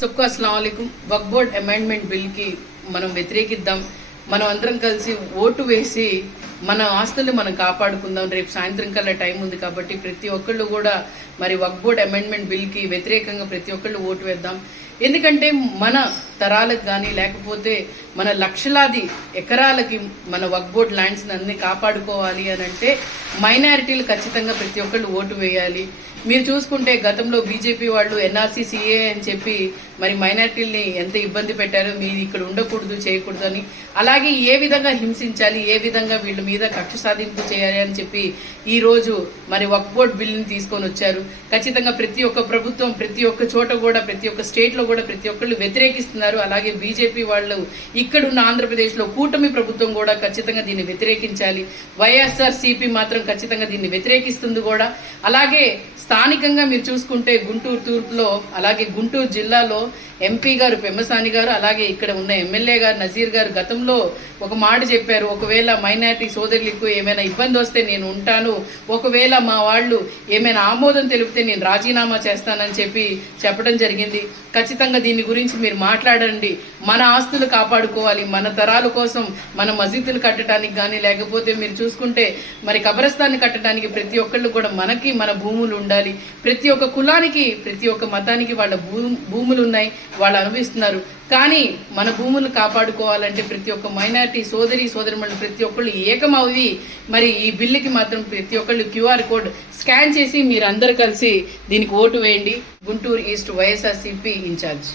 సుక్కు అస్సలం వక్బోర్డ్ అమెండ్మెంట్ బిల్కి మనం వ్యతిరేకిద్దాం మనం అందరం కలిసి ఓటు వేసి మన ఆస్తుల్ని మనం కాపాడుకుందాం రేపు సాయంత్రం కల్లా టైం ఉంది కాబట్టి ప్రతి ఒక్కళ్ళు కూడా మరి వక్ బోర్డ్ అమెండ్మెంట్ బిల్కి వ్యతిరేకంగా ప్రతి ఒక్కళ్ళు ఓటు వేద్దాం ఎందుకంటే మన తరాలకు కానీ లేకపోతే మన లక్షలాది ఎకరాలకి మన వక్బోర్డ్ ల్యాండ్స్ని అన్ని కాపాడుకోవాలి అని అంటే మైనారిటీలు ఖచ్చితంగా ప్రతి ఒక్కళ్ళు ఓటు వేయాలి మీరు చూసుకుంటే గతంలో బీజేపీ వాళ్ళు ఎన్ఆర్సీ సిఏ అని చెప్పి మరి మైనార్టీల్ని ఎంత ఇబ్బంది పెట్టారో మీరు ఇక్కడ ఉండకూడదు చేయకూడదు అని అలాగే ఏ విధంగా హింసించాలి ఏ విధంగా వీళ్ళ మీద కక్ష సాధింపు చేయాలి అని చెప్పి ఈరోజు మరి వక్ బోర్డ్ బిల్ని తీసుకొని వచ్చారు ఖచ్చితంగా ప్రతి ఒక్క ప్రభుత్వం ప్రతి ఒక్క చోట కూడా ప్రతి ఒక్క స్టేట్లో కూడా ప్రతి ఒక్కళ్ళు వ్యతిరేకిస్తున్నారు అలాగే బీజేపీ వాళ్ళు ఇక్కడున్న ఆంధ్రప్రదేశ్లో కూటమి ప్రభుత్వం కూడా ఖచ్చితంగా దీన్ని వ్యతిరేకించాలి వైఎస్ఆర్ మాత్రం ఖచ్చితంగా దీన్ని వ్యతిరేకిస్తుంది కూడా అలాగే స్థానికంగా మీరు చూసుకుంటే గుంటూరు తూర్పులో అలాగే గుంటూరు జిల్లాలో ఎంపీ గారు పెమ్మసాని గారు అలాగే ఇక్కడ ఉన్న ఎమ్మెల్యే గారు నజీర్ గారు గతంలో ఒక మాట చెప్పారు ఒకవేళ మైనార్టీ సోదరులకు ఏమైనా ఇబ్బంది వస్తే నేను ఉంటాను ఒకవేళ మా వాళ్ళు ఏమైనా ఆమోదం తెలిపితే నేను రాజీనామా చేస్తానని చెప్పి చెప్పడం జరిగింది ఖచ్చితంగా దీని గురించి మీరు మాట్లాడండి మన ఆస్తులు కాపాడుకోవాలి మన తరాల కోసం మన మసీదులు కట్టడానికి కానీ లేకపోతే మీరు చూసుకుంటే మరి కబరస్థాన్ని కట్టడానికి ప్రతి ఒక్కళ్ళు కూడా మనకి మన భూములు ఉండాలి ఉండాలి ప్రతి ఒక్క కులానికి ప్రతి ఒక్క మతానికి వాళ్ళ భూములు ఉన్నాయి వాళ్ళు అనుభవిస్తున్నారు కానీ మన భూములు కాపాడుకోవాలంటే ప్రతి ఒక్క మైనారిటీ సోదరి సోదరిమణులు ప్రతి ఒక్కళ్ళు ఏకమవి మరి ఈ బిల్లుకి మాత్రం ప్రతి ఒక్కళ్ళు క్యూఆర్ కోడ్ స్కాన్ చేసి మీరు కలిసి దీనికి ఓటు వేయండి గుంటూరు ఈస్ట్ వైఎస్ఆర్సీపీ ఇన్ఛార్జ్